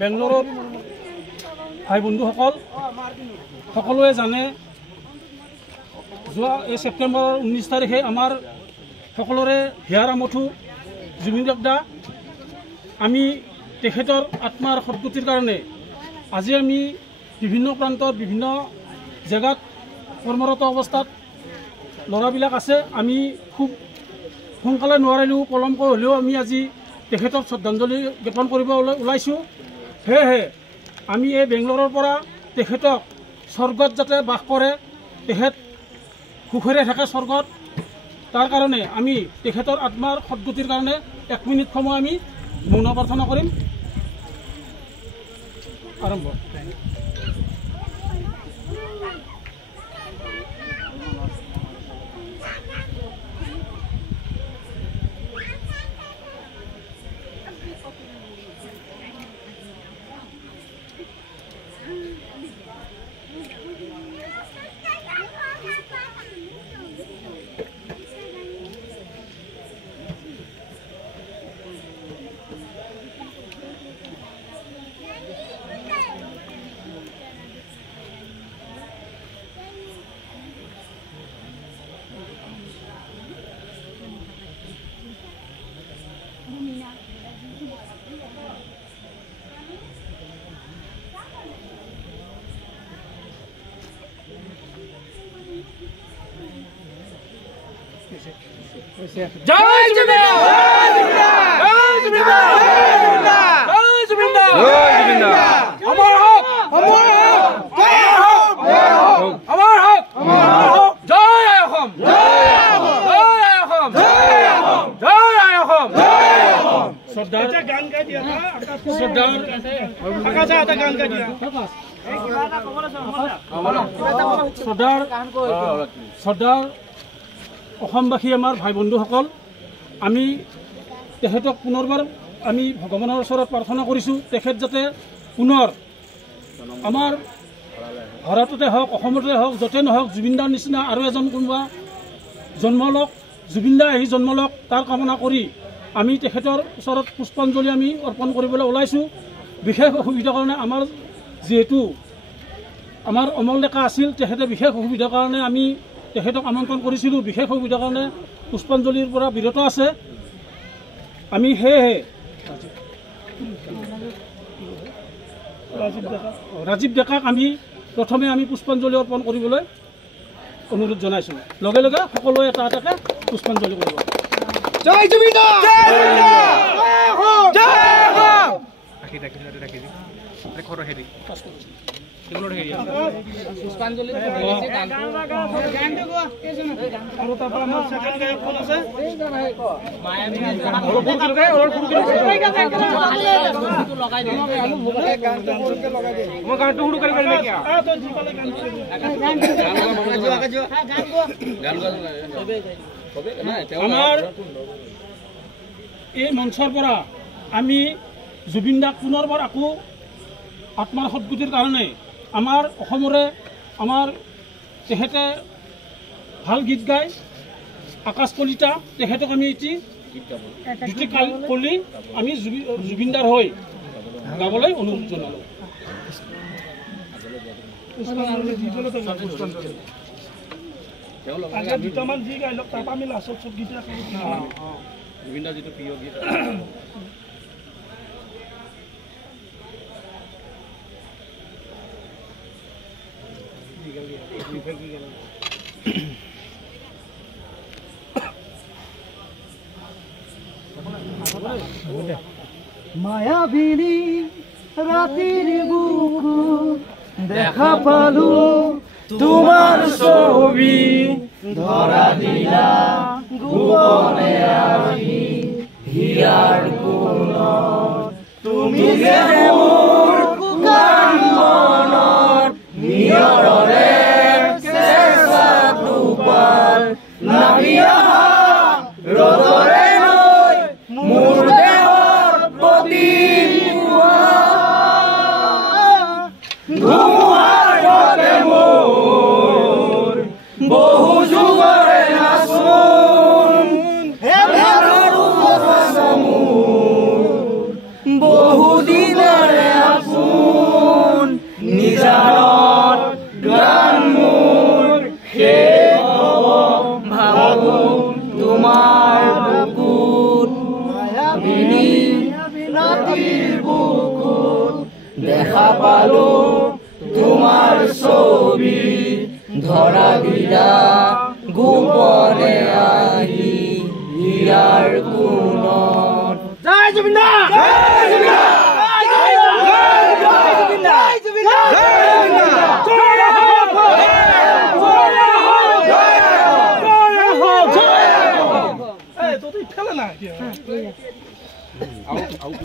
বেংগলোৰৰ ভাই বন্ধুসকল সকলোৱে জানে যোৱা এই ছেপ্টেম্বৰৰ 19 তাৰিখে আমাৰ সকলোৰে হিয়াৰ আমঠু জুবিন দা আমি তেখেতৰ আত্মাৰ সদ্গতিৰ কাৰণে আজি আমি বিভিন্ন প্ৰান্তৰ বিভিন্ন জেগাত কৰ্মৰত অৱস্থাত ল'ৰাবিলাক আছে আমি খুব সোনকালে নোৱাৰিলেও পলমকৈ হ'লেও আমি আজি তেখেতক শ্ৰদ্ধাঞ্জলি জ্ঞাপন কৰিব ওলাইছোঁ সেয়েহে আমি এই বেংগলোৰৰ পৰা তেখেতক স্বৰ্গত যাতে বাস কৰে তেখেত সুখেৰে থাকে স্বৰ্গত তাৰ কাৰণে আমি তেখেতৰ আত্মাৰ সদ্গতিৰ কাৰণে 1 মিনিট সময় আমি মৌন প্ৰাৰ্থনা কৰিম আৰম্ভ জয় জুবিন শ্ৰদ্ধাৰ অসমবাসী আমাৰ ভাই বন্ধুসকল আমি তেখেতক পুনৰবাৰ আমি ভগৱানৰ ওচৰত প্ৰাৰ্থনা কৰিছোঁ তেখেত যাতে পুনৰ আমাৰ ভাৰততে হওক অসমতে হওক য'তে নহওক জুবিনদাৰ নিচিনা আৰু এজন কোনোবা জন্ম লওক জুবিনদা আহি জন্ম লওক তাৰ কামনা কৰি আমি তেখেতৰ ওচৰত পুষ্পাঞ্জলি আমি অৰ্পণ কৰিবলৈ ওলাইছোঁ বিশেষ অসুবিধাৰ কাৰণে আমাৰ যিহেতু আমাৰ অমল ডেকা আছিল তেখেতে বিশেষ অসুবিধাৰ কাৰণে আমি তেখেতক আমন্ত্ৰণ কৰিছিলোঁ বিশেষ অসুবিধাৰ কাৰণে পুষ্পাঞ্জলিৰ পৰা বিৰত আছে আমি সেয়েহে ৰাজীৱ ডেকাক আমি প্ৰথমে আমি পুষ্পাঞ্জলি অৰ্পণ কৰিবলৈ অনুৰোধ জনাইছোঁ লগে লগে সকলোৱে এটা এটাকৈ পুষ্পাঞ্জলি কৰিব জয় জুবিন পুষ্পাঞ্জলি আমাৰ এই মঞ্চৰ পৰা আমি জুবিন দাক পুনৰবাৰ আকৌ আত্মাৰ সদ্গতিৰ কাৰণে আমাৰ অসমৰে আমাৰ তেখেতে ভাল গীত গায় আকাশ কলিতা তেখেতক আমি এটি জ্যোতিকাল কলি আমি জুবিনদাৰ হৈ গাবলৈ অনুৰোধ জনালোঁ দুটামান যি গাই লওক তাৰপৰা আমি লাষ্টত চব গীত জুবিনদাৰ যিটো প্ৰিয় গীত মায়াবিনী রাতির বুকু দেখা পালু তোমার ছবি ধরা দিলা গোপনে আহি হিয়ার কোন তুমি যে মোর কুকান মনত নিয়ৰৰে চেষ্টা দুপাৰ নামিয়া ৰদৰে লৈ মোৰ দেহৰ প্ৰতি ধুমুহাৰ ফলে মোৰ বহু যুগৰে নাচোন হেলাৰো মোৰ বহু দিনৰে ৰাতিৰ বুকুত দেখা পালো তোমাৰ ছবি ধৰা দিলা গোপনে আহি ইয়াৰ কোণত জয় জুবিন দা জয় জুবিন দা জয় জুবিন দা